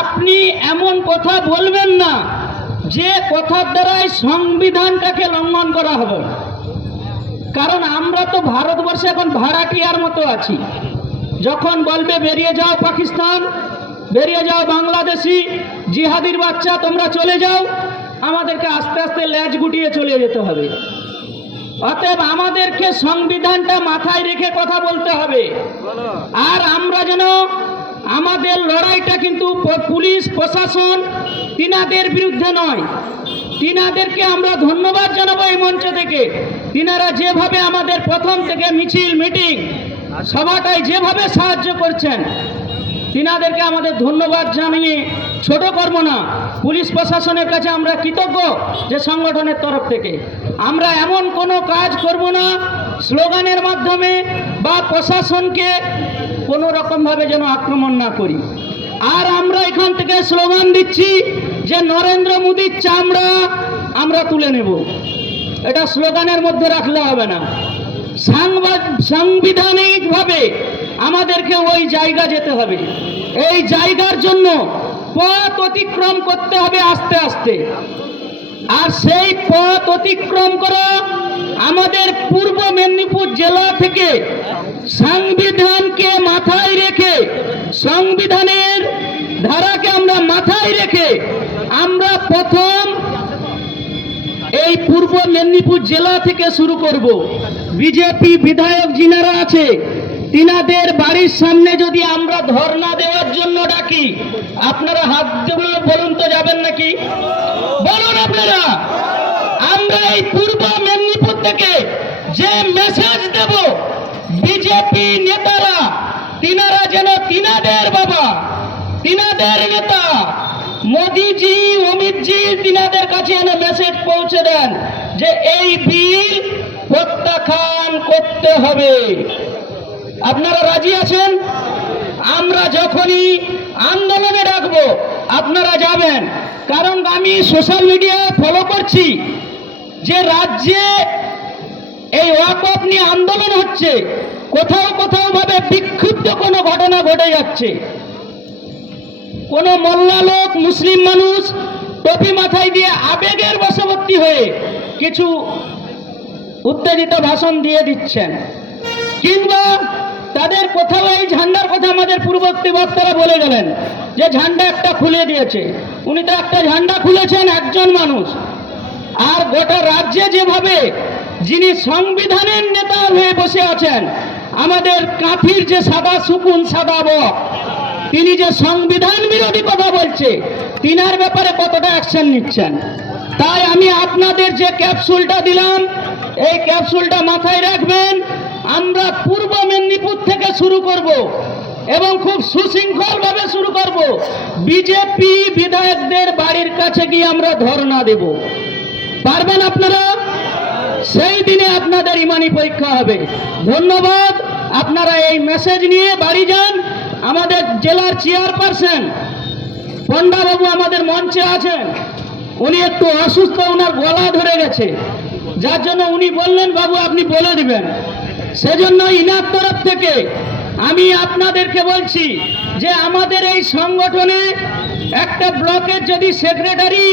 আপনি এমন কথা বলবেন না যে কথার দ্বারাই সংবিধানটাকে লঙ্ঘন করা হবে। কারণ আমরা তো ভারতবর্ষে এখন ভাড়াটিয়ার মতো আছি। যখন বলবে বেরিয়ে যাও পাকিস্তান, বেরিয়ে যাও বাংলাদেশি, জিহাদির বাচ্চা তোমরা চলে যাও, আমাদেরকে আস্তে আস্তে লেজ গুটিয়ে চলে যেতে হবে। অতএব আমাদেরকে সংবিধানটা মাথায় রেখে কথা বলতে হবে। আর আমরা যেন আমাদের লড়াইটা কিন্তু পুলিশ প্রশাসন তিনাদের বিরুদ্ধে নয়। তিনাদেরকে আমরা ধন্যবাদ জানাবো এই মঞ্চ থেকে। তিনারা যেভাবে আমাদের প্রথম থেকে মিছিল মিটিং সভাটাই যেভাবে সাহায্য করছেন, তিনাদেরকে আমাদের ধন্যবাদ জানিয়ে ছোট করব না। পুলিশ প্রশাসনের কাছে আমরা কৃতজ্ঞ যে সংগঠনের তরফ থেকে আমরা এমন কোনো কাজ করব না স্লোগানের মাধ্যমে বা প্রশাসনকে কোনো রকমভাবে যেন আক্রমণ না করি। আর আমরা এখান থেকে স্লোগান দিচ্ছি যে নরেন্দ্র মোদীর চামড়া আমরা তুলে নেব। এটা স্লোগানের মধ্যে রাখলে হবে না, সাংবিধানিকভাবে আমাদেরকে ওই জায়গা যেতে হবে। এই জায়গার জন্য পথ অতিক্রম করতে হবে আস্তে আস্তে। আর সেই পথ অতিক্রম করা আমাদের পূর্ব মেদিনীপুর জেলা থেকে সংবিধানকে মাথায় রেখে, সংবিধানের ধারাকে আমরা মাথায় রেখে আমরা প্রথম এই পূর্ব মেদিনীপুর জেলা থেকে শুরু করব। বিজেপি বিধায়ক যিনারা আছে তিনাদের বাড়ির সামনে যদি আমরা ধর্ণা দেওয়ার জন্য ডাকি, আপনারা হাত দিয়ে বলুন তো যাবেন নাকি? বলুন আপনারা। আমরা এই পূর্ব মেদিনীপুর থেকে যে মেসেজ দেব, বিজেপি নেতারা তিনারা যেন তিনাদের বাবা, তিনাদের নেতা মোদিজি, অমিতজি তিনাদের কাছে এনে মেসেজ পৌঁছে দেন যে এই বিল প্রত্যাখ্যান করতে হবে। আপনারা রাজি আছেন? আমরা যখনই আন্দোলনে ডাকবো আপনারা যাবেন। কারণ আমি সোশ্যাল মিডিয়ায় ফলো করছি যে রাজ্যে এই ওয়াকফ নিয়ে আন্দোলন হচ্ছে, কোথাও কোথাও ভাবে বিক্ষুব্ধ কোনো ঘটনা ঘটে যাচ্ছে। কোন মোল্লা লোক, মুসলিম মানুষ টুপি মাথায় দিয়ে আবেগের বশবর্তী হয়ে কিছু উত্তেজিত ভাষণ দিয়ে দিচ্ছেন, কিংবা তাদের কোথাও এই ঝান্ডার কথা আমাদের পূর্ববর্তী বক্তারা বলে গেলেন যে ঝান্ডা একটা খুলে দিয়েছে। উনি তো একটা ঝান্ডা খুলেছেন একজন মানুষ। আর গোটা রাজ্যে যেভাবে যিনি সংবিধানের নেতা হয়ে বসে আছেন, আমাদের কাঁথির যে সাদা সুকুন সাদা বক, তিনি যে সংবিধান বিরোধী কথা বলছে, তিনার ব্যাপারে কতটা অ্যাকশন নিচ্ছেন। তাই আমি আপনাদের যে ক্যাপসুলটা দিলাম, এই ক্যাপসুলটা মাথায় রাখবেন। আমরা পূর্ব মেদিনীপুর থেকে শুরু করব এবং খুব সুশৃঙ্খল ভাবে শুরু করব। বিজেপি বিধায়কদের বাড়ির কাছে গিয়ে আমরা ধর্ণা দেব। পারবেন আপনারা? সেই দিনে আপনাদের ইমানি পরীক্ষা হবে। ধন্যবাদ। আপনারা এই মেসেজ নিয়ে বাড়ি যান। আমাদের জেলার চেয়ারপারসন পণ্ডাবাবু আমাদের মঞ্চে আছেন। উনি একটু অসুস্থ, ওনার গলা ধরে গেছে, যার জন্য উনি বললেন বাবু আপনি বলে দিবেন। সেজন্য ইনার তরফ থেকে আমি আপনাদেরকে বলছি যে আমাদের এই সংগঠনে একটা ব্লকের যদি সেক্রেটারি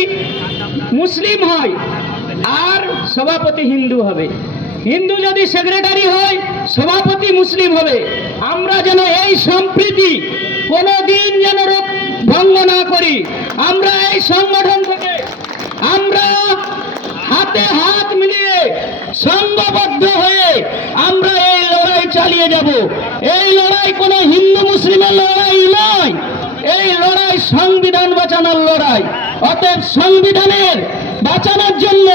মুসলিম হয় আর সভাপতি হিন্দু হবে, হিন্দু যদি সেক্রেটারি হয় সভাপতি মুসলিম হবে। আমরা যেন এই সম্প্রীতি কোনোদিন যেন ভঙ্গ না করি। আমরা এই সংগঠন থেকে আমরা হাতে হাত মিলিয়ে সংঘবদ্ধ হয়ে আমরা এই লড়াই চালিয়ে যাব। এই লড়াই কোনো হিন্দু মুসলিমের লড়াই নয়, এই লড়াই সংবিধান বাঁচানোর লড়াই। অতএব সংবিধানের বাঁচানোর জন্য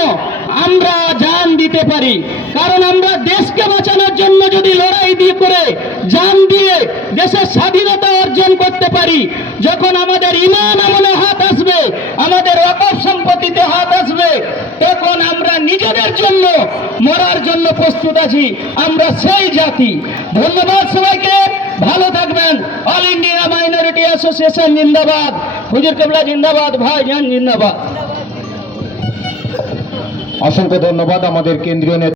আমরা জান দিতে পারি। কারণ আমরা দেশকে বাঁচানোর জন্য যদি লড়াই দিয়ে করে জান দিয়ে দেশের স্বাধীনতা অর্জন করতে পারি, যখন আমাদের ইমান আমলে হাত আসবে, আমাদের ওয়াকফ সম্পত্তিতে হাত আসবে, তখন আমরা নিজেদের জন্য মরার জন্য প্রস্তুত আছি। আমরা সেই জাতি। ধন্যবাদ সবাইকে, ভালো থাকবেন। অল ইন্ডিয়া মাইনরিটি অ্যাসোসিয়েশন জিন্দাবাদ, হুজুর কেবলা জিন্দাবাদ, ভাইজান জিন্দাবাদ। অসংখ্য ধন্যবাদ আমাদের কেন্দ্রীয় নেতা।